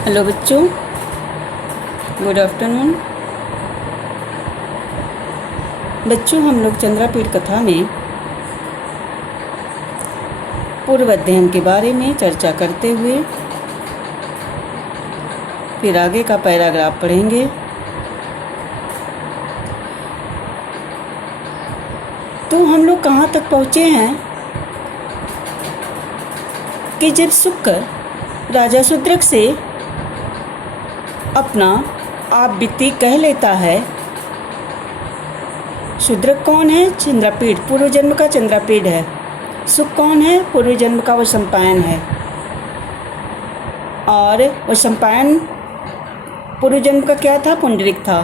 Hello बच्चों, good afternoon. बच्चों, हम लोग चंद्रापीठ कथा में पूर्व अध्ययन के बारे में चर्चा करते हुए फिर आगे का पैराग्राफ पढ़ेंगे। तो हम लोग कहाँ तक पहुँचे हैं कि जब शुक्र राजा शूद्रक से अपना आप बीती कह लेता है। शूद्रक कौन है? चंद्रापीठ, पूर्व जन्म का चंद्रापीठ है। सुख कौन है? पूर्व जन्म का वो सम्पायन है। और वो सम्पायन पूर्व जन्म का क्या था? पुंडरीक था।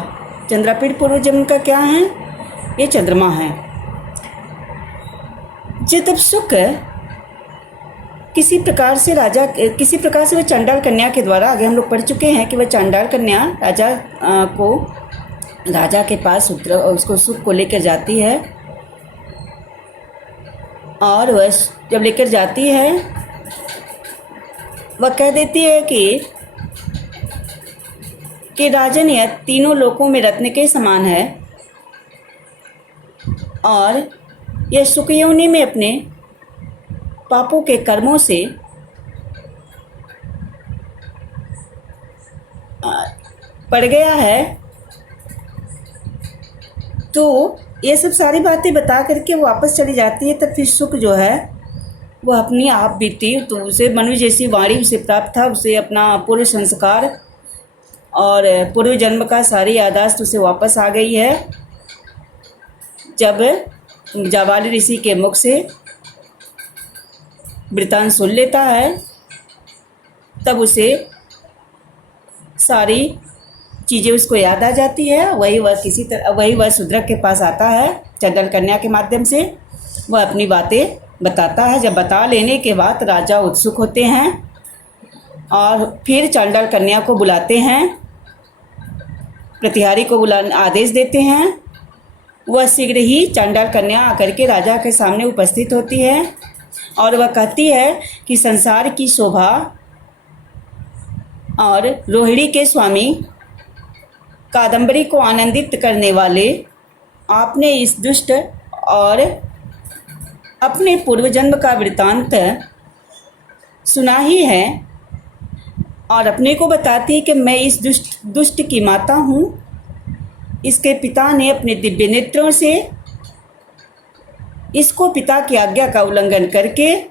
चंद्रापीठ पूर्व जन्म का क्या है? ये चंद्रमा है। जब शुक्र किसी प्रकार से वह चांडाल कन्या के द्वारा, आगे हम लोग पढ़ चुके हैं कि वह चांडाल कन्या राजा के पास उसको सुख को लेकर जाती है। और वह जब लेकर जाती है, वह कह देती है कि राजन यह तीनों लोकों में रत्न के समान है और यह सुख योनि में अपने पापों के कर्मों से पड़ गया है। तो ये सब सारी बातें बता करके वापस चली जाती है। तब फिर सुख जो है वह अपनी आप बीती, तो उसे मनुष्य जैसी वाणी उसे प्राप्त था, उसे अपना पूर्व संस्कार और पूर्व जन्म का सारी यादाश्त उसे वापस आ गई है। जब जाबाली ऋषि के मुख से वृतांत सुन लेता है, तब उसे सारी चीज़ें उसको याद आ जाती है। वही वह शूद्रक के पास आता है चांडाल कन्या के माध्यम से। वह अपनी बातें बताता है। जब बता लेने के बाद राजा उत्सुक होते हैं और फिर चांडाल कन्या को बुलाते हैं, प्रतिहारी को आदेश देते हैं। वह शीघ्र ही चांडाल कन्या आकर के राजा के सामने उपस्थित होती है और वह कहती है कि संसार की शोभा और रोहिणी के स्वामी कादंबरी को आनंदित करने वाले आपने इस दुष्ट और अपने पूर्व जन्म का वृतांत सुना ही है और अपने को बताती है कि मैं इस दुष्ट की माता हूँ। इसके पिता ने अपने दिव्य नेत्रों से इसको पिता की आज्ञा का उल्लंघन करके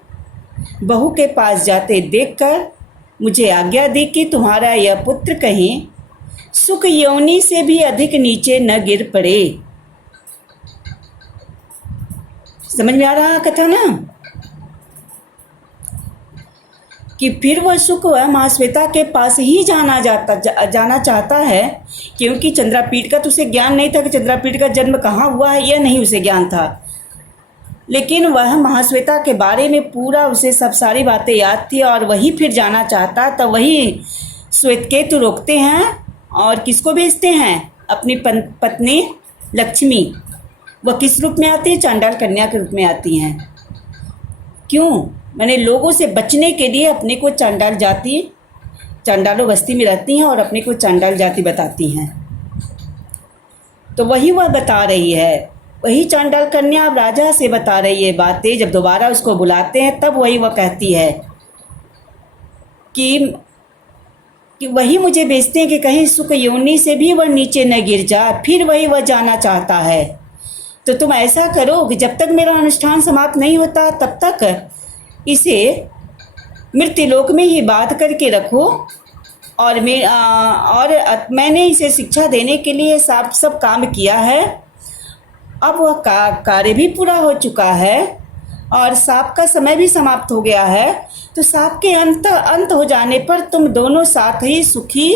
बहू के पास जाते देखकर मुझे आज्ञा दी कि तुम्हारा यह पुत्र कहीं सुख योनि से भी अधिक नीचे न गिर पड़े। समझ में आ रहा कथा ना? कि फिर वह सुख महाश्वेता के पास ही जाना चाहता है, क्योंकि चंद्रापीठ का तो उसे ज्ञान नहीं था कि चंद्रापीठ का जन्म कहाँ हुआ है, यह नहीं उसे ज्ञान था। लेकिन वह महाश्वेता के बारे में पूरा उसे सब सारी बातें याद थी और वही फिर जाना चाहता। तब वही श्वेतकेतु रोकते हैं और किसको भेजते हैं? अपनी पत्नी लक्ष्मी। वह किस रूप में आती है? चांडाल कन्या के रूप में आती हैं। क्यों? मैंने लोगों से बचने के लिए अपने को चांडालों बस्ती में रहती हैं और अपने को चांडाल जाति बताती हैं। तो वही वह बता रही है, वही चांडाल कन्या अब राजा से बता रही है बातें। जब दोबारा उसको बुलाते हैं तब वही वह कहती है कि वही मुझे भेजते हैं कि कहीं सुख योनि से भी वह नीचे न गिर जा। फिर वही वह जाना चाहता है। तो तुम ऐसा करो कि जब तक मेरा अनुष्ठान समाप्त नहीं होता तब तक इसे मृत्युलोक में ही बांध करके रखो। और मैंने इसे शिक्षा देने के लिए सब काम किया है। अब वह कार्य भी पूरा हो चुका है और साप का समय भी समाप्त हो गया है। तो साप के अंत हो जाने पर तुम दोनों साथ ही सुखी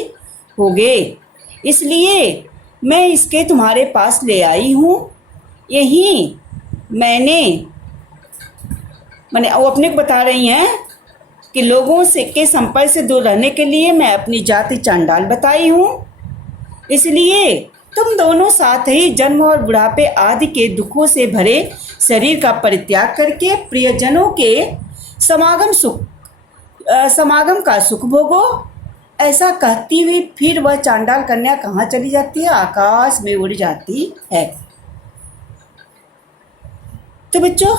होगे। इसलिए मैं इसके तुम्हारे पास ले आई हूँ। यही मैंने वो अपने को बता रही हैं कि लोगों के संपर्क से दूर रहने के लिए मैं अपनी जाति चांडाल बताई हूँ। इसलिए तुम दोनों साथ ही जन्म और बुढ़ापे आदि के दुखों से भरे शरीर का परित्याग करके प्रियजनों के समागम का सुख भोगो ऐसा कहती हुई फिर वह चांडाल कन्या कहाँ चली जाती है? आकाश में उड़ जाती है। तो बच्चों,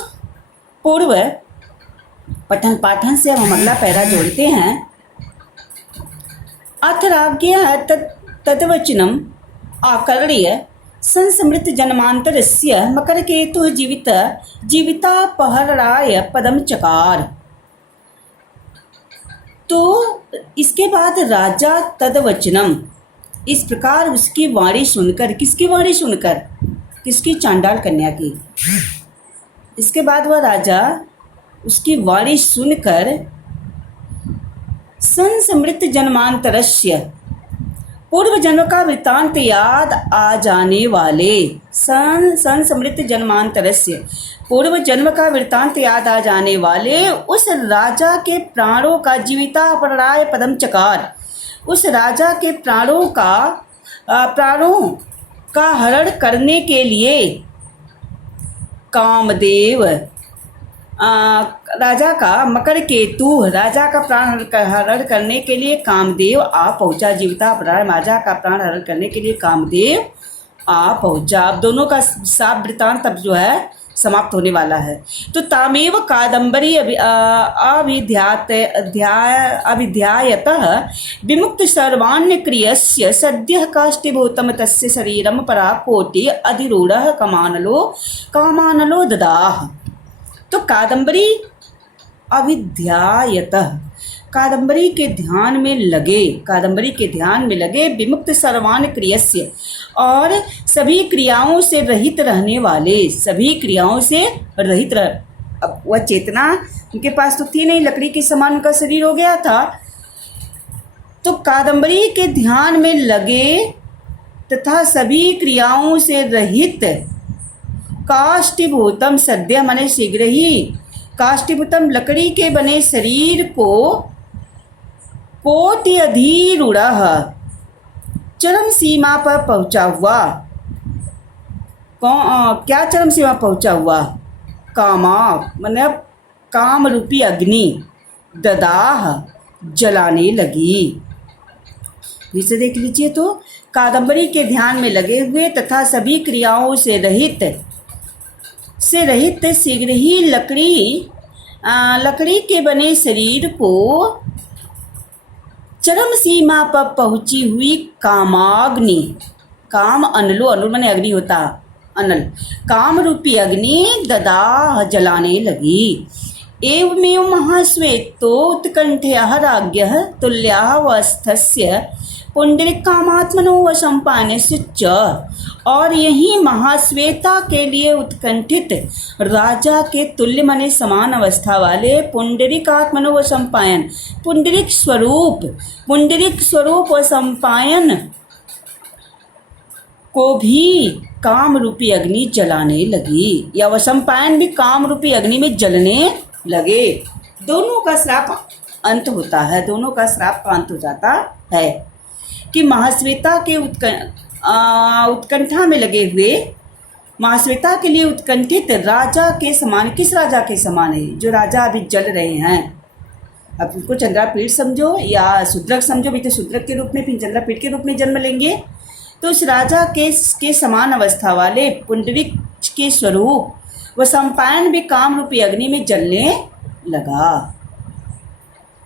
पूर्व पठन पाठन से हम अगला पैरा जोड़ते हैं। अथ राज्ञः तद्वचनम् आकर्ण्य संस्मृत जन्मांतरस्य मकरकेतुः जीवितापहरणाय पदम चकार। तो इसके बाद राजा तद्वचनम, इस प्रकार उसकी वाणी सुनकर, किसकी वाणी सुनकर? किसकी? चांडाल कन्या की। इसके बाद वह राजा उसकी वाणी सुनकर संस्मृत जन्मांतरस्य, पूर्व जन्म का वृत्तांत याद आ जाने वाले, संस्मृत जन्मांतरस्य, पूर्व जन्म का वृत्तांत याद आ जाने वाले उस राजा के प्राणों का जीवितापहरणाय पदम चकार, उस राजा के प्राणों का हरण करने के लिए कामदेव, राजा का मकरकेतु, राजा का प्राण हरण करने के लिए कामदेव आ पहुंचा। जीवितापहरण, राजा का प्राण हरण करने के लिए कामदेव आ पहुंचा। अब दोनों का साफ वृत्तांत अब जो है समाप्त होने वाला है। तो तामेव कादम्बरी अभिध्यायतः विमुक्त सर्वाण्य क्रियस्य सद्यः काष्ठीभूतं तस्य शरीरं पराकोटि अधिरूढ़ः कामानलो ददाह। तो कादम्बरी अभिध्यायतः, कादम्बरी के ध्यान में लगे विमुक्त सर्वान क्रियस्य, और सभी क्रियाओं से रहित रहने वाले, अब वह चेतना उनके पास तो थी नहीं, लकड़ी के समान उनका शरीर हो गया था। तो कादम्बरी के ध्यान में लगे तथा सभी क्रियाओं से रहित, काष्ठीभूतम सद्य माने शीघ्र ही, काष्ठीभूतम लकड़ी के बने शरीर को कोटि अधिरूढ़ चरम सीमा पर पहुंचा हुआ। क्या चरम सीमा पहुंचा हुआ? कामा मतलब काम रूपी अग्नि ददाह जलाने लगी। फिर से देख लीजिए। तो कादम्बरी के ध्यान में लगे हुए तथा सभी क्रियाओं से रहित शीघ्र ही लकड़ी के बने शरीर को चरम सीमा पर पहुंची हुई कामाग्नि, काम अनलो, अनल माने अग्नि होता, अनल, काम रूपी अग्नि ददाह जलाने लगी। एवमेव महाश्वेतोत्कंठयः राज्ञः तुल्यावस्थस्य पुंडरीकामात्मनो वशंपायनस्य च, और यही महाश्वेता के लिए उत्कंठित राजा के तुल्य मने समान अवस्था वाले पुंडरीकात्मनो वशंपायन, पुंडरीक स्वरूप वशंपायन को भी काम रूपी अग्नि जलाने लगी, या वशंपायन भी काम रूपी अग्नि में जलने लगे। दोनों का श्राप अंत होता है, दोनों का श्राप का अंत हो जाता है कि महाश्वेता के उत्कंठा में लगे हुए, महाश्वेता के लिए उत्कंठित राजा के समान, किस राजा के समान है? जो राजा अभी जल रहे हैं। अब उनको चंद्रापीठ समझो या शूद्रक समझो, भी तो शूद्रक के रूप में फिर चंद्रापीठ के रूप में जन्म लेंगे। तो उस राजा के समान अवस्था वाले पुंडरीक के स्वरूप वह संपायन भी काम रूपी अग्नि में जलने लगा।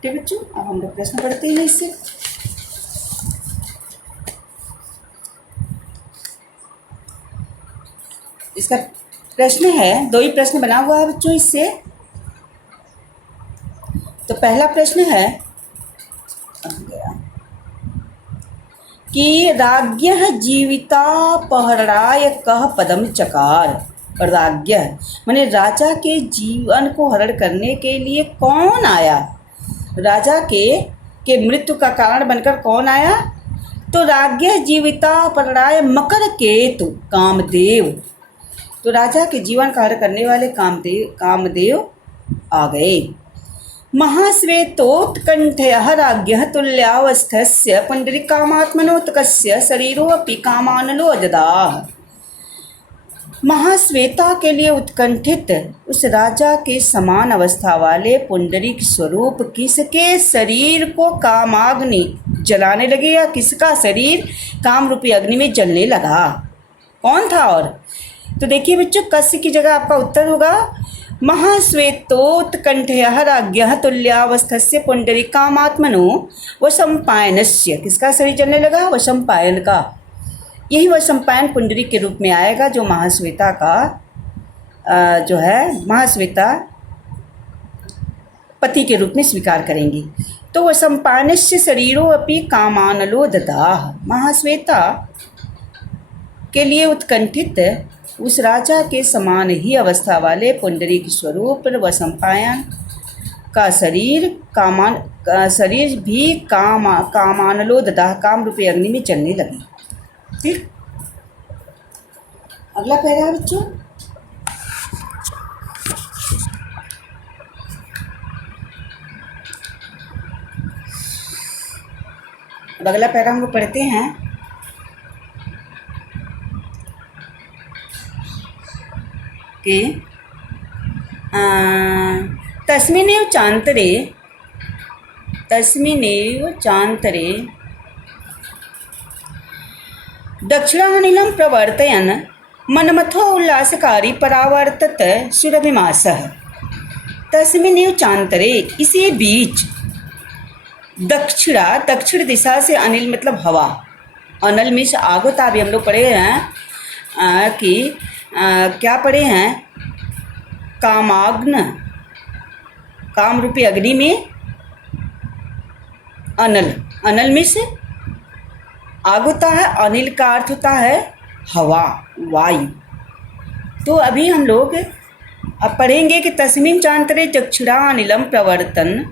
ठीक बच्चों, अब हम लोग प्रश्न पढ़ते हैं इससे। इसका प्रश्न है, दो ही प्रश्न बना हुआ है बच्चों इससे। तो पहला प्रश्न है कि राज्ञः जीवितापहरणाय कः पदम चकार। राज्ञ माने राजा के जीवन को हरण करने के लिए कौन आया? राजा के मृत्यु का कारण बनकर कौन आया? तो राज्ञः जीवितापहरणाय मकरकेतु कामदेव। तो राजा के जीवन का हरण करने वाले कामदेव आ गए। महाश्वेतोत्कंठयः राज्ञः तुल्यावस्थस्य पुंडरीकामात्मनोत्कस्य शरीरोऽपि कामानलो अजदाह। महाश्वेता के लिए उत्कंठित उस राजा के समान अवस्था वाले पुंडरीक स्वरूप किसके शरीर को कामाग्नि जलाने लगे या किसका शरीर काम रूपी अग्नि में जलने लगा? कौन था? और तो देखिए बच्चों, कस्य की जगह आपका उत्तर होगा महाश्वेतोत्कंठयः राज्ञः तुल्यावस्थस्य पुंडरीकामात्मनो वशंपायनस्य। किसका शरीर जलने लगा? वशंपायन का। यही वशंपायन पुंडरी के रूप में आएगा, जो महाश्वेता का जो है महाश्वेता पति के रूप में स्वीकार करेंगी। तो वशंपायनस्य शरीरो अपि कामानलो ददाह। महाश्वेता के लिए उत्कंठित उस राजा के समान ही अवस्था वाले पुंडरीक स्वरूप वशंपायन का शरीर भी कामानलो ददाह, काम रूपी अग्नि में जलने लगी। ठीक, अगला पैरा बच्चों। अब अगला पैरा हम लोग पढ़ते हैं कि तस्मिन्नेव चान्तरे दक्षिणानिलं प्रवर्तयन् मनमथो उल्लासकारी परावर्तत सुरभिमासः। तस्मिन्नेव चान्तरे, इसी बीच, दक्षिण दिशा से अनिल मतलब हवा, अनल में से आगोता भी हम लोग पढ़े हैं कि क्या पढ़े हैं? कामाग्न, काम रूपी अग्नि में अनल में से आग होता है, अनिल का अर्थ होता है हवा, वायु। तो अभी हम लोग अब पढ़ेंगे कि तस्मिन् चान्तरे दक्षिणानिलम प्रवर्तन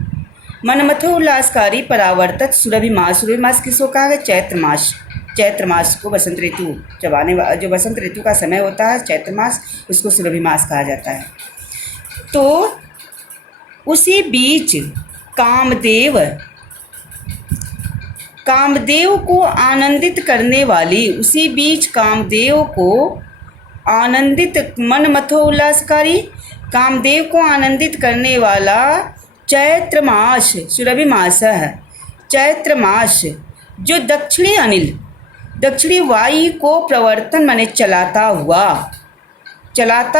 मनमथो उल्लासकारी परावर्तत सुरभिमास। सुरभिमास किसको कहा है? चैत्र मास को बसंत ऋतु जब जो बसंत ऋतु का समय होता है, चैत्र मास, उसको सुरभिमास कहा जाता है। तो उसी बीच कामदेव को आनंदित करने वाली, मनमथो उल्लासकारी, कामदेव को आनंदित करने वाला चैत्र मास, सुरभि मास है, चैत्र मास, जो दक्षिणी वायु को प्रवर्तन माने चलाता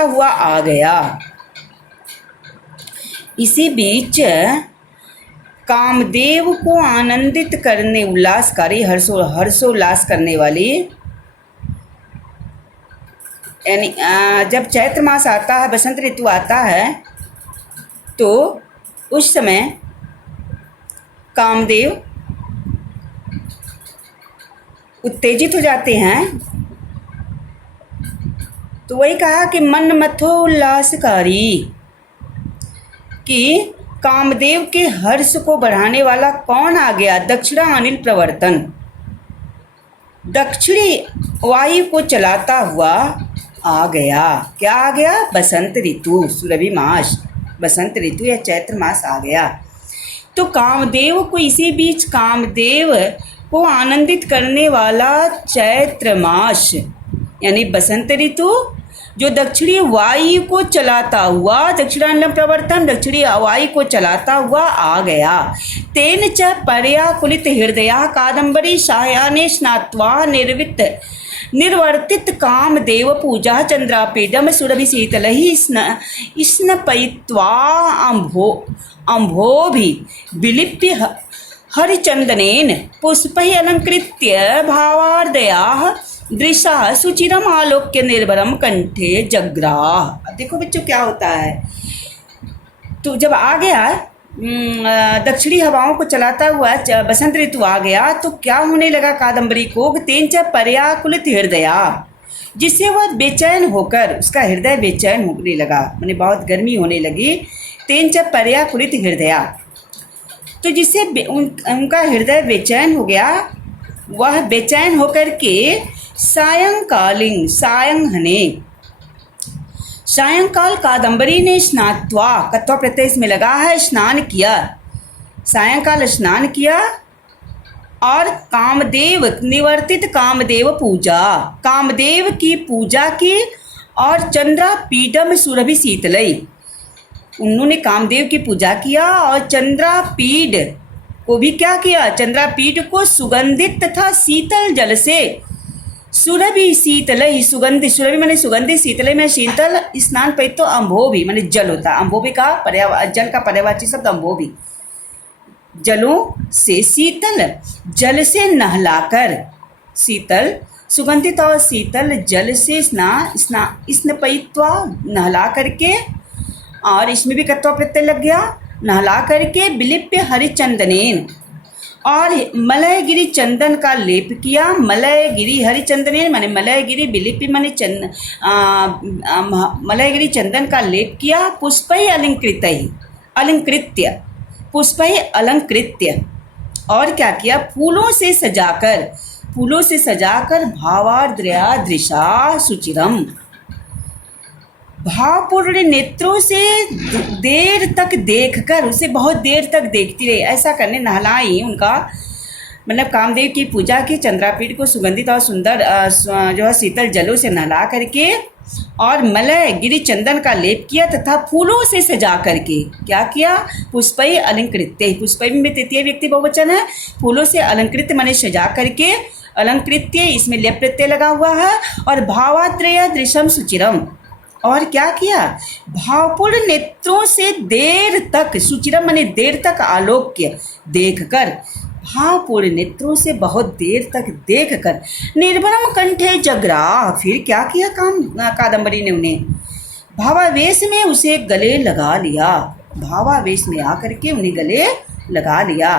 हुआ आ गया। इसी बीच कामदेव को आनंदित करने, उल्लासकारी, हर्षोल्लास करने वाली, यानी जब चैत्र मास आता है, बसंत ऋतु आता है, तो उस समय कामदेव उत्तेजित हो जाते हैं। तो वही कहा कि मन मथो उल्लासकारी, कि कामदेव के हर्ष को बढ़ाने वाला कौन आ गया? दक्षिणा अनिल प्रवर्तन, दक्षिणी वायु को चलाता हुआ आ गया। क्या आ गया? बसंत ऋतु, सुरभि मास, बसंत ऋतु या चैत्र मास आ गया। तो कामदेव को, इसी बीच कामदेव को आनंदित करने वाला चैत्र मास यानी बसंत ऋतु, जो दक्षिणी वायु को चलाता हुआ, दक्षिणानिलम प्रवर्तन, दक्षिणी वायु को चलाता हुआ आ गया। तेन च पर्याकुलित हृदया कादम्बरी सायाने स्नात्वा निर्वर्तित कामदेव पूजा चंद्रापीडम सुरभि शीतल ही स्नपयित्वा अम्भोभि विलिप्य हरिचंदनेन पुष्पैः अलंकृत्य भावार्दयाः दृशा सुचिरम आलोक्य निर्भरम कंठे जग्राह। अब देखो बच्चों क्या होता है, तो जब आ गया दक्षिणी हवाओं को चलाता हुआ बसंत ऋतु आ गया, तो क्या होने लगा कादम्बरी को? तेंच पर्याकुलित हृदया, जिससे वह बेचैन होकर, उसका हृदय बेचैन होने लगा, माने बहुत गर्मी होने लगी। तेंच पर्याकुलित हृदया, तो जिससे उनका हृदय बेचैन हो गया। वह बेचैन होकर के सायंकाल कादम्बरी ने स्नात्वा, कत्वा प्रत्यय इसमें लगा है, स्नान किया, सायंकाल स्नान किया, और कामदेव निवर्तित कामदेव पूजा, कामदेव की पूजा की, और चंद्रापीडम सुरभि शीतलई, उन्होंने कामदेव की पूजा किया और चंद्रापीड को भी क्या किया, चंद्रापीठ को सुगंधित तथा शीतल जल से, सुरभि शीतल ही, सुगंधित, सुरभि माने सुगंधित, शीतल में शीतल, स्नान पे तो अम्भोभी माने जल होता है, अम्भोभी का जल का पर्यायवाची शब्द अम्भोभी, जलों से शीतल जल से नहलाकर, शीतल सुगंधित और शीतल जल से स्नपयित्वा नहला करके, और इसमें भी कत्वा प्रत्यय लग गया, नहला करके, विलिप्य हरिचंदनेन, और मलयगिरी चंदन का लेप किया, मलयगिरी हरिचंदनेन माने मलयगिरी, विलिपि माने मलयगिरी चंदन का लेप किया, पुष्पै अलंकृत्य, पुष्पै अलंकृत्य, और क्या किया, फूलों से सजाकर भावार्द्रया दृशा सुचिरम, भावपूर्ण नेत्रों से देर तक देखकर, उसे बहुत देर तक देखती रही, ऐसा करने नहलाई, उनका मतलब कामदेव की पूजा की, चंद्रापीठ को सुगंधित और सुंदर जो है शीतल जलों से नहला करके, और मलय गिरी चंदन का लेप किया तथा फूलों से सजा करके क्या किया, पुष्पै अलंकृत्य, पुष्पै में तृतीय व्यक्ति बहुवचन है, फूलों से अलंकृत माने सजा करके, अलंकृत्य इसमें लेप प्रत्यय लगा हुआ है, और भावात्रय दृशम सुचिरम, और क्या किया, भावपूर्ण नेत्रों से देर तक, सुचिरम माने देर तक, आलोक्य देखकर, भावपूर्ण नेत्रों से बहुत देर तक देखकर, निर्भरम कंठे जगरा, फिर क्या किया कादम्बरी ने उन्हें भावावेश में उसे गले लगा लिया, भावावेश में आकर के उन्हें गले लगा लिया,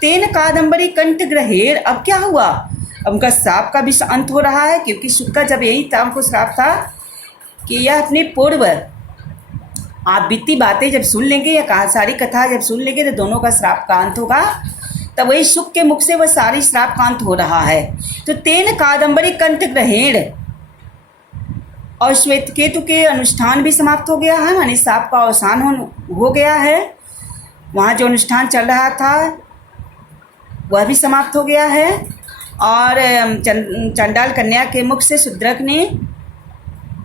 तेन कादम्बरी कंठ ग्रहेण, अब क्या हुआ, अब उनका श्राप का भी अंत हो रहा है, क्योंकि शुक का जब यही था, उनको श्राप था कि यह अपने पूर्व आप बीती बातें जब सुन लेंगे या सारी कथा जब सुन लेंगे तो दोनों का श्राप का अंत होगा, तब वही शुक के मुख से वह सारी श्राप का अंत हो रहा है। तो तेन कादम्बरी कंठ ग्रहेण, और श्वेत केतु के अनुष्ठान भी समाप्त हो गया है, माने श्राप का अवसान हो गया है, वहाँ जो अनुष्ठान चल रहा था वह भी समाप्त हो गया है, और चंडाल कन्या के मुख से शूद्रक ने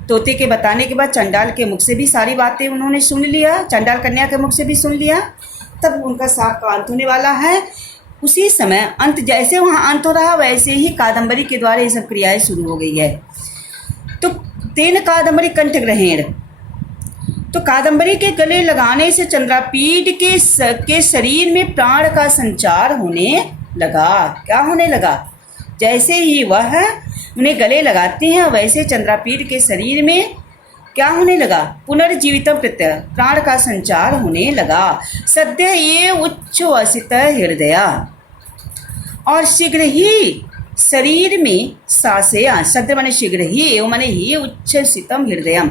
तोते के बताने के बाद चंडाल के मुख से भी सारी बातें उन्होंने सुन लिया, चंडाल कन्या के मुख से भी सुन लिया, तब उनका श्राप का अंत होने वाला है। उसी समय अंत, जैसे वहाँ अंत हो रहा वैसे ही कादम्बरी के द्वारा ये सब क्रियाएं शुरू हो गई है। तो तेन कादम्बरी कंठ ग्रहेण, तो कादम्बरी के गले लगाने से चंद्रापीठ के शरीर में प्राण का संचार होने लगा। क्या होने लगा, जैसे ही वह उन्हें गले लगाते हैं वैसे चंद्रापीठ के शरीर में क्या होने लगा, पुनर्जीवितम प्रत्यय, प्राण का संचार होने लगा। सद्य ये उच्छ्वसित हृदय, और शीघ्र ही शरीर में सांसें, सद्य माने शीघ्र ही, एवं माने ही, उच्छ्वसितम हृदयम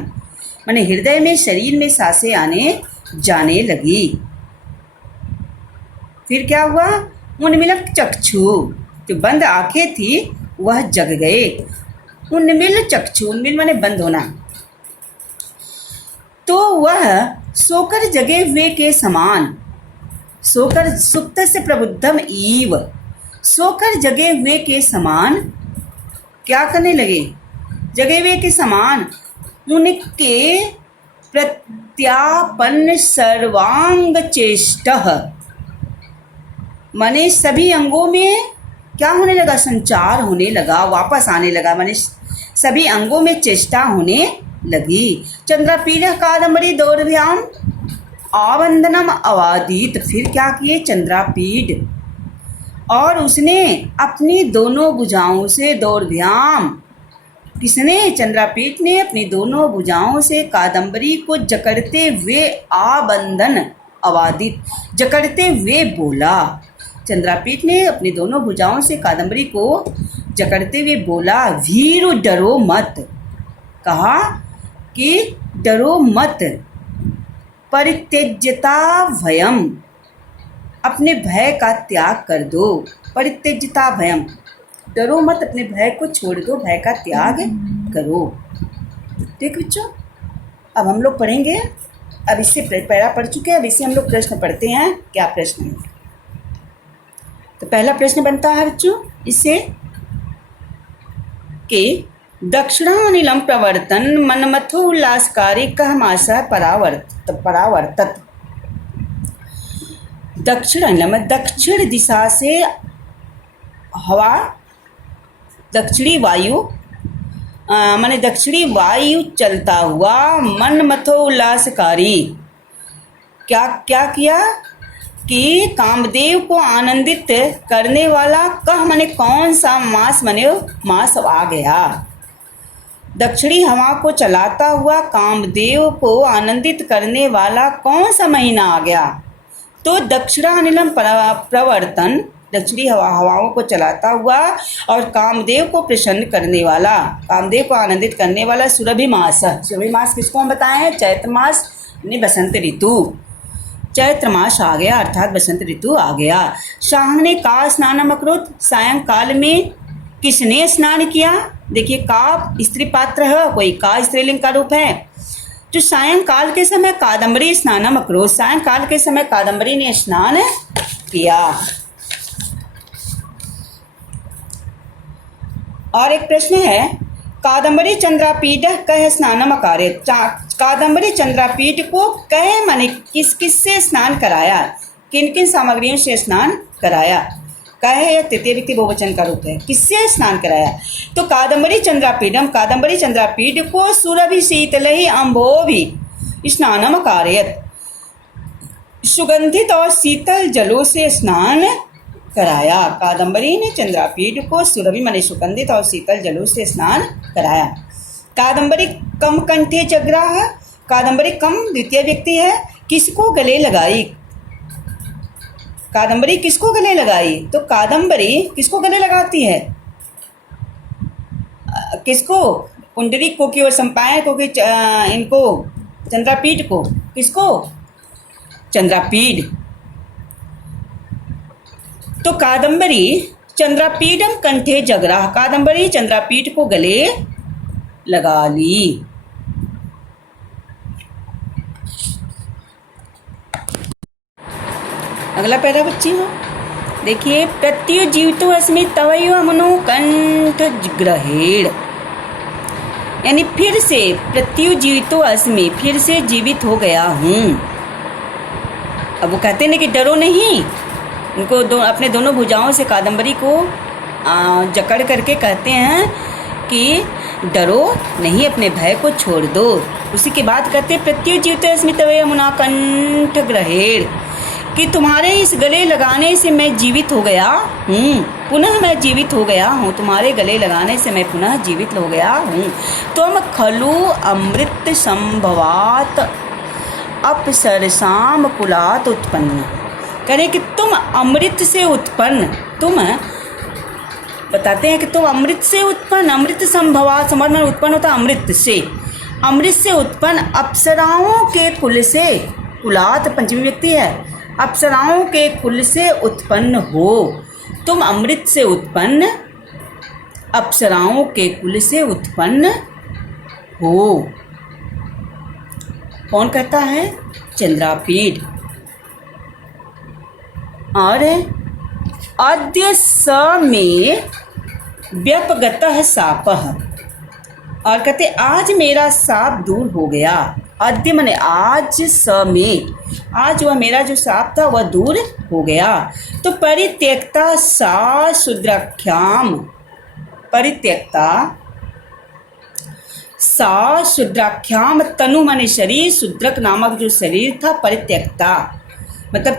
माने हृदय में शरीर में सांसें आने जाने लगी। फिर क्या हुआ, उन्मिलक चक्षु, जो बंद आंखें थी वह जग गए। उन्मिल चक्षु, उन्मिल माने बंद होना, तो वह सोकर जगे हुए के समान, सोकर सुप्त से प्रबुद्धम ईव, सोकर जगे हुए के समान क्या करने लगे, जगे हुए के समान, उनके प्रत्यापन्न सर्वांग चेष्टः माने सभी अंगों में क्या होने लगा, संचार होने लगा, वापस आने लगा, माने सभी अंगों में चेष्टा होने लगी। चंद्रापीठ कादम्बरी दौर्भ्याम आबंधनम अवादीत, फिर क्या किए चंद्रापीठ, और उसने अपनी दोनों भुजाओं से दौर्भ्याम, किसने, चंद्रापीठ ने अपनी दोनों भुजाओं से कादम्बरी को जकड़ते हुए, आबंधन अवादित, जकड़ते हुए बोला। चंद्रापीठ ने अपनी दोनों भुजाओं से कादम्बरी को जकड़ते हुए बोला, वीरु डरो मत, कहा कि डरो मत, परित्यज्यता भयम, अपने भय का त्याग कर दो, परित्यज्यता भयम, डरो मत, अपने भय को छोड़ दो, भय का त्याग करो। ठीक बच्चों, अब हम लोग पढ़ेंगे, अब इससे पैरा पढ़ चुके हैं, अब इससे हम लोग प्रश्न पढ़ते हैं। क्या प्रश्न है, तो पहला प्रश्न बनता है बच्चों इससे कि दक्षिणानिलम प्रवर्तन मनमथो उल्लासकारी कह मासा परावर्तत, दक्षिण अनिलम, दक्षिण दिशा से हवा, दक्षिणी वायु माने दक्षिणी वायु चलता हुआ मनमथो उल्लासकारी। क्या क्या किया कि कामदेव को आनंदित करने वाला कह माने कौन सा मास, माने मास आ गया। दक्षिणी हवा को चलाता हुआ कामदेव को आनंदित करने वाला कौन सा महीना आ गया। तो दक्षिणानिलम प्रवर्तन, दक्षिणी हवाओं को चलाता हुआ और कामदेव को प्रसन्न करने वाला, कामदेव को आनंदित करने वाला सुरभि मास। सुरभि मास किसको हम बताए हैं? चैत्र मास यानी बसंत ऋतु। चैत्र मास आ गया अर्थात बसंत ऋतु आ गया। शाह ने का स्नानम अकृत, सायंकाल में किसने स्नान किया? देखिए का स्त्री पात्र है, कोई का स्त्रीलिंग का रूप है। जो सायंकाल के समय कादम्बरी स्नानम अकृत, सायंकाल के समय कादम्बरी ने स्नान किया। और एक प्रश्न है, कादम्बरी चंद्रापीठ कह स्नानम अकार्यत। कादम्बरी चंद्रापीठ को कह माने किस किस से स्नान कराया, किन किन सामग्रियों से स्नान कराया। कह या तृतीय व्यक्ति बहुवचन का रूप है, किससे स्नान कराया। तो कादम्बरी चंद्रापीठम, कादम्बरी चंद्रापीठ को सुरभि शीतलहि अम्भोभि स्नानम अकार्यत, सुगंधित और शीतल जलों से स्नान कराया। कादम्बरी ने चंद्रापीठ को सुरभि माने सुगंधित और शीतल जलों से स्नान कराया। कादम्बरी कम कंठे जग्राह, कादम्बरी कम द्वितीय व्यक्ति है, किसको गले लगाई। कादम्बरी किसको गले लगाई? तो कादम्बरी किसको गले लगाती है? किसको? पुंडरीक को की और संपायन को की, इनको चंद्रापीठ को, किसको? चंद्रापीठ। तो कादम्बरी चंद्रापीठम कंठे जगरा, कादम्बरी चंद्रापीठ को गले लगा ली। अगला पैरा बच्ची हो, देखिए प्रत्युजीवितो अस्मि तवैव मनो कंठ ग्रहेण, यानी फिर से प्रत्युजीवितो अस्मि, फिर से जीवित हो गया हूँ। अब वो कहते हैं कि डरो नहीं, उनको अपने दोनों भुजाओं से कादम्बरी को जकड़ करके कहते हैं कि डरो नहीं, अपने भय को छोड़ दो। उसी के बाद कहते हैं प्रत्युजीवितो अस्मि तवैव मनो कंठ ग्रहेण, कि तुम्हारे इस गले लगाने से मैं जीवित हो गया हूँ, पुनः मैं जीवित हो गया हूँ, तुम्हारे गले लगाने से मैं पुनः जीवित हो गया हूँ। तुम खलु अमृत संभवात अपसरसाम कुलात उत्पन्न, करें कि तुम अमृत से उत्पन्न, तुम बताते हैं कि तुम अमृत से उत्पन्न, अमृत संभवात, समझ में उत्पन्न होता अमृत से, अमृत से उत्पन्न अप्सराओं के कुल से, कुलात पंचमी व्यक्ति है, अप्सराओं के कुल से उत्पन्न हो। तुम अमृत से उत्पन्न अप्सराओं के कुल से उत्पन्न हो। कौन कहता है? चंद्रापीठ। और अद्य स में व्यपगतः सापः, और कहते आज मेरा साप दूर हो गया। अद्य मने आज, स में आज वह मेरा जो साप था वह दूर हो गया। तो परित्यक्ता सा शूद्राख्याम, परित्यक्ता सा शूद्राख्याम, तनु माने शरीर, शूद्रक नामक जो शरीर था परित्यक्ता, मतलब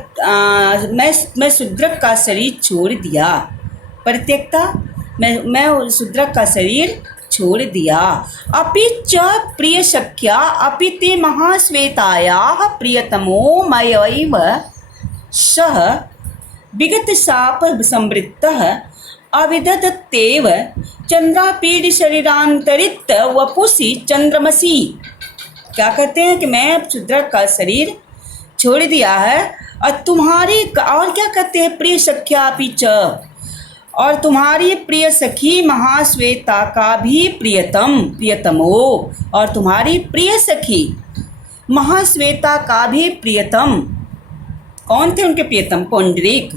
मैं शूद्रक का शरीर छोड़ दिया। परित्यक्ता मैं शूद्रक का शरीर छोड़ दिया। अपि च प्रिय सख्या अपि ते महाश्वेतायाः प्रियतमो मयैव सह विगत शाप संवृत्तः अविदधत्तेव चंद्रापीठ शरीरांतरित वपुषि चंद्रमसी। क्या कहते हैं कि मैं शूद्रक का शरीर छोड़ दिया है और तुम्हारी, और क्या कहते हैं, प्रिय सख्या अपि च, और तुम्हारी प्रिय सखी महाश्वेता का भी प्रियतम, प्रियतमो, और तुम्हारी प्रिय सखी महाश्वेता का भी प्रियतम। कौन थे उनके प्रियतम? पुंडरीक।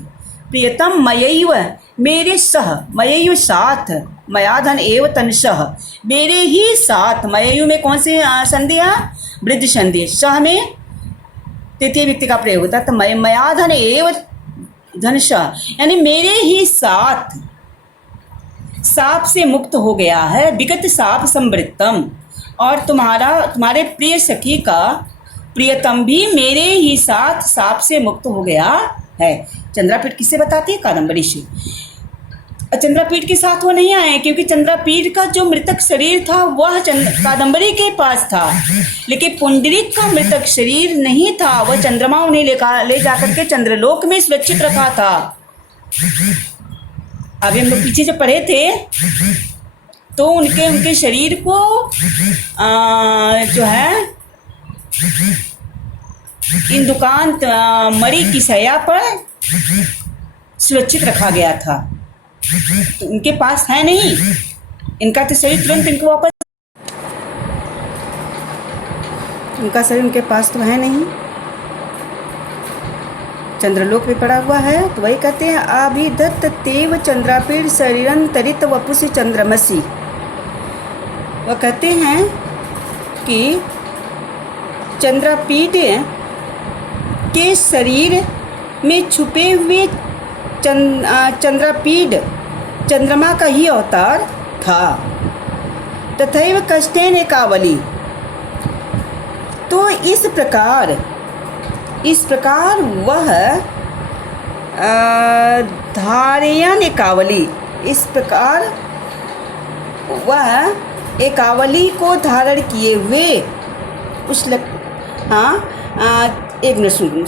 प्रियतम मयैव, मेरे सह, मयैव साथ, मयाधन एव तनसह, मेरे ही साथ। मयैव में कौन सी संधि है? वृद्धि संधि। सह में तृतीय व्यक्ति का प्रयोग होता है। तो मया धन एव धनशः, यानी मेरे ही साथ साप से मुक्त हो गया है, विगत साप संवृत्तम, और तुम्हारे प्रिय सखी का प्रियतम भी मेरे ही साथ साप से मुक्त हो गया है। चंद्रापीठ किससे बताती है? कादम्बरी से। चंद्रापीठ के साथ वो नहीं आए, क्योंकि चंद्रापीठ का जो मृतक शरीर था वह कादम्बरी के पास था, लेकिन पुंडरीक का मृतक शरीर नहीं था। वह चंद्रमा उन्हें ले जाकर के चंद्रलोक में सुरक्षित रखा था। अभी हम लोग पीछे जब पढ़े थे तो उनके शरीर को जो है इंदुकांत मणि की शैया पर सुरक्षित रखा गया था। तो उनके पास है नहीं, इनका तो शरीर तुरंत इनको वापस, उनका शरीर उनके पास तो है नहीं, चंद्रलोक में पड़ा हुआ है। तो वही कहते हैं अभिदत्त तेव चंद्रापीठ शरीरंतरित वपुषि चंद्रमसी। वह कहते हैं कि चंद्रापीठ के शरीर में छुपे हुए चंद्रापीठ चंद्रमा का ही अवतार था। तथैव कष्टेन एकावली। तो इस प्रकार वह धारयन एकावली, इस प्रकार वह एकावली को धारण किए हुए उस एक मिनट सुन,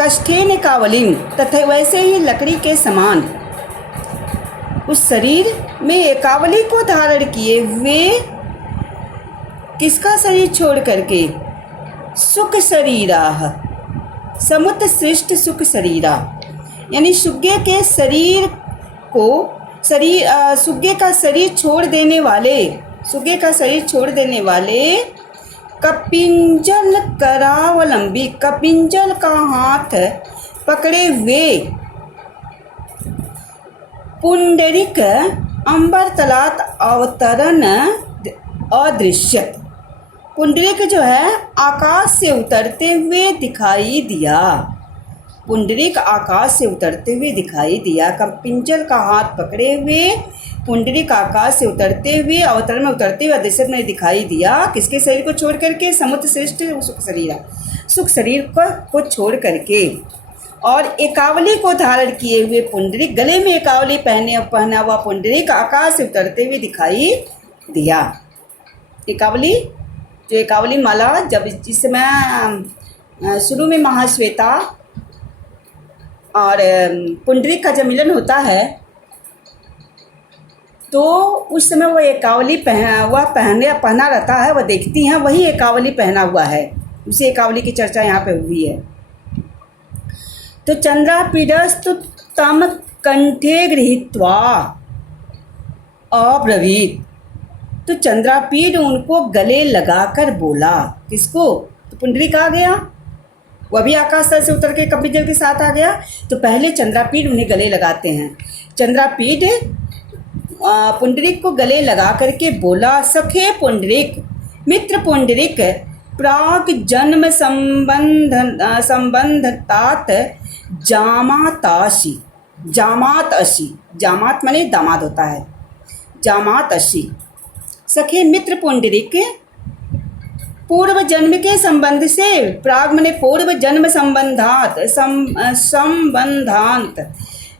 कष्टेन एकावलिन, तथा वैसे ही लकड़ी के समान उस शरीर में एकावली को धारण किए हुए किसका शरीर छोड़ करके? सुख शरीरा, समुत सृष्ट सुख शरीरा, यानी सुज्ञ के शरीर को सुज्ञ का शरीर छोड़ देने वाले कपिंजल करावलंबी, कपिंजल का हाथ पकड़े हुए पुंडरीक अंबर तलात अवतरण अदृश्यत। पुंडरीक जो है आकाश से उतरते हुए दिखाई दिया, पुंडरीक आकाश से उतरते हुए दिखाई दिया। कपिंजल का हाथ पकड़े हुए पुंडरीक आकाश से उतरते हुए अवतरण में उतरते हुए अदृश्यत में दिखाई दिया। किसके शरीर को छोड़ करके? समुद्र श्रेष्ठ सुख शरीर को छोड़ करके, और एकावली को धारण किए हुए पुंडरीक, गले में एकावली पहना हुआ पुंडरीक आकाश से उतरते हुए दिखाई दिया। एकावली, जो एकावली माला जब जिस समय शुरू में महाश्वेता और पुंडरीक का जब मिलन होता है तो उस समय वह एकावली पहना रहता है, वह देखती हैं वही एकावली पहना हुआ है। उसी एकावली की चर्चा यहाँ पे हुई है। तो चंद्रापीडस्तु तम कंठे गृहीत्वा अब्रवीत। तो चंद्रापीड उनको गले लगाकर बोला। किसको? तो पुंडरीक आ गया, वह भी आकाश तल से उतर के कपिंजल के साथ आ गया। तो पहले चंद्रापीड उन्हें गले लगाते हैं। चंद्रापीड पुंडरीक को गले लगा करके बोला, सखे पुंडरीक, मित्र पुंडरीक, प्राग जन्म संबंधतात जामाताशी, जामात अशी, जामात माने दामाद होता है, जामात अशी। सखे मित्र पुंडरीक पूर्व जन्म के संबंध से, प्राग माने पूर्व जन्म संबंधात, संबंधांत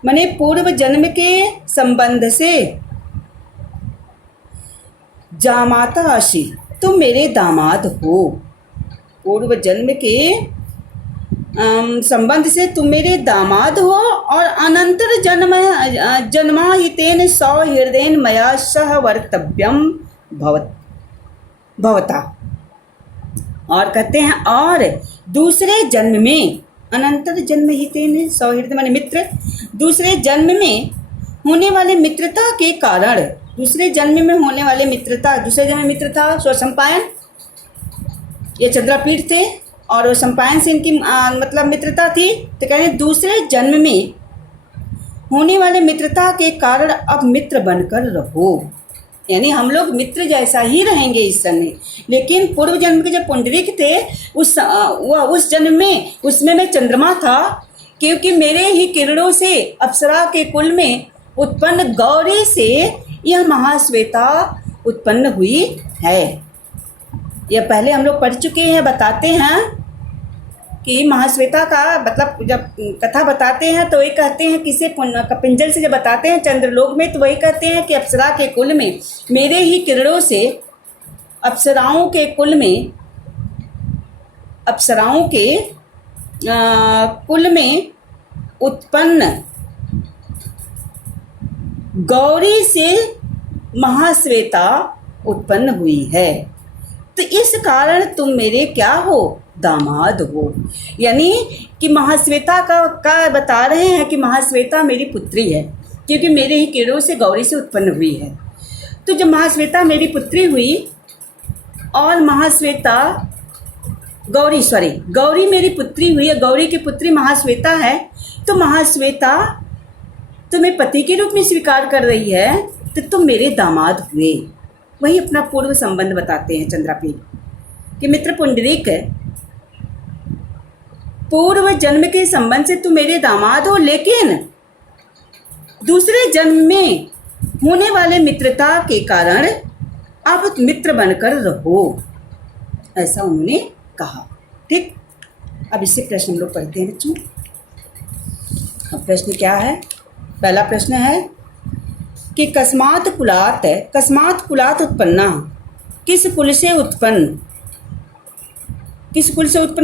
माने पूर्व जन्म के संबंध से, जामाता अशी, तुम मेरे दामाद हो। पूर्व जन्म के संबंध से तुम मेरे दामाद हो, और अनंतर जन्माहितेन सौहृदयेन मया सह वर्तव्यम भवता। और कहते हैं और दूसरे जन्म में, अनंतर जन्महितेन सौहृदय माने मित्र, दूसरे जन्म में होने वाले मित्रता के कारण, दूसरे जन्म में होने वाले मित्रता, दूसरे जन्म में मित्र था स्वसंपायन, ये चंद्रापीठ थे और संपायन से इनकी मतलब मित्रता थी। तो कह रहे दूसरे जन्म में होने वाले मित्रता के कारण अब मित्र बनकर रहो। यानी हम लोग मित्र जैसा ही रहेंगे इस समय। लेकिन पूर्व जन्म के जब पुंडरीक थे उस जन्म में उसमें मैं चंद्रमा था, क्योंकि मेरे ही किरणों से अप्सरा के कुल में उत्पन्न गौरी से यह महाश्वेता उत्पन्न हुई है। यह पहले हम लोग पढ़ चुके हैं। बताते हैं कि महाश्वेता का मतलब जब कथा बताते हैं तो ये कहते हैं किसे कपिंजल से जब बताते हैं चंद्रलोक में, तो वही कहते हैं कि अप्सरा के कुल में मेरे ही किरणों से अप्सराओं के कुल में अप्सराओं के कुल में उत्पन्न गौरी से महाश्वेता उत्पन्न हुई है। तो इस कारण तुम मेरे क्या हो, दामाद हो। यानी कि महाश्वेता का बता रहे हैं कि महाश्वेता मेरी पुत्री है, क्योंकि मेरे ही किरणों से गौरी से उत्पन्न हुई है। तो जब महाश्वेता मेरी पुत्री हुई और महाश्वेता गौरी मेरी पुत्री हुई है, गौरी की पुत्री महाश्वेता है, तो महाश्वेता तुम्हें पति के रूप में स्वीकार कर रही है, तो तुम मेरे दामाद हुए। वही अपना पूर्व संबंध बताते हैं चंद्रापीठ कि मित्र पुंडरीक पूर्व जन्म के संबंध से तुम मेरे दामाद हो, लेकिन दूसरे जन्म में होने वाले मित्रता के कारण आप मित्र बनकर रहो, ऐसा उन्होंने कहा। ठीक, अब इससे प्रश्न हम लोग पढ़ते हैं बच्चों। अब प्रश्न क्या है? पहला प्रश्न है कि कस्मात् कुलात् उत्पन्ना, किस कुल से उत्पन्न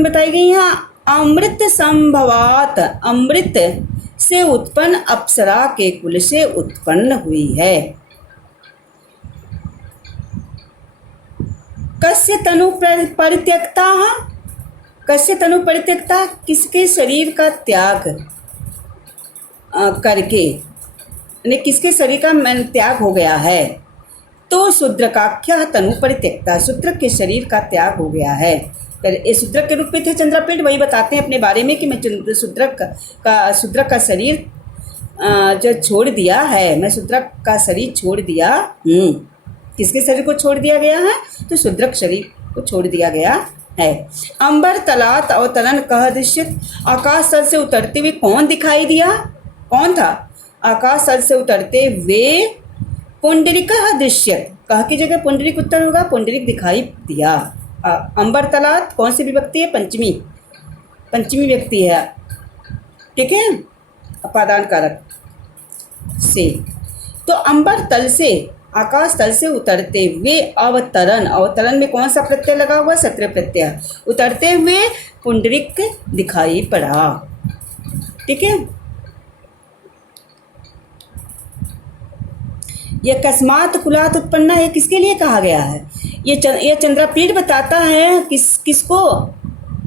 बताई गई है? अमृत संभवात, अमृत से उत्पन्न अप्सरा के कुल से उत्पन्न हुई है। कस्य तनु परित्यक्ता, कस्य तनु परित्यक्ता, किसके शरीर का त्याग करके, यानी किसके शरीर का त्याग हो गया है? तो शूद्रकाख्या तनु परित्यक्ता, शूद्र के शरीर का त्याग हो गया है। ये शूद्र के रूप में थे चंद्रापीठ, वही बताते हैं अपने बारे में कि मैं शूद्र का शरीर जो छोड़ दिया है, मैं शूद्र का शरीर छोड़ दिया। किसके शरीर को छोड़ दिया गया है? तो शूद्र शरीर को छोड़ दिया गया है। अंबर तलात अवतरण कह दृश्यत, आकाश तल से उतरते हुए कौन दिखाई दिया? कौन था? आकाश तल से उतरते हुए पुंडरीक दृश्यत, कह की जगह पुंडरीक उत्तर होगा, पुंडरीक दिखाई दिया। अंबर तलात कौन सी विभक्ति है? पंचमी व्यक्ति है। ठीक है, अपादान कारक से। तो अंबर तल से, आकाश तल से उतरते हुए अवतरण, अवतरण में कौन सा प्रत्यय लगा हुआ? सत्र प्रत्यय। उतरते हुए पुंडरीक दिखाई पड़ा। ठीक है, यह कस्मात् कुलात् उत्पन्ना, ये किसके लिए कहा गया है? ये चंद्रापीठ बताता है किसको?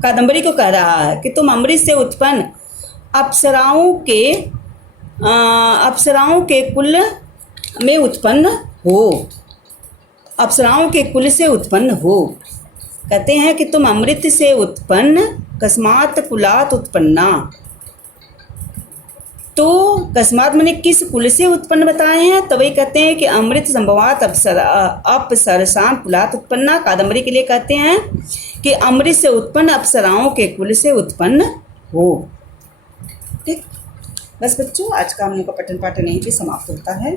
कादम्बरी को कह रहा है कि तुम अमृत से उत्पन्न अप्सराओं के कुल में उत्पन्न हो, अप्सराओं के कुल से उत्पन्न हो। कहते हैं कि तुम अमृत से उत्पन्न, कस्मात् कुलात् उत्पन्ना। तो कस्मात् माने किस कुल से उत्पन्न बताए हैं? तो वही कहते हैं कि अमृत संभवात अप्सरसाम कुलात् उत्पन्ना। कादम्बरी के लिए कहते हैं कि अमृत से उत्पन्न अप्सराओं के कुल से उत्पन्न हो। ठीक, बस बच्चों, आज का हम लोग का पठन पाठन यहीं पे समाप्त होता है।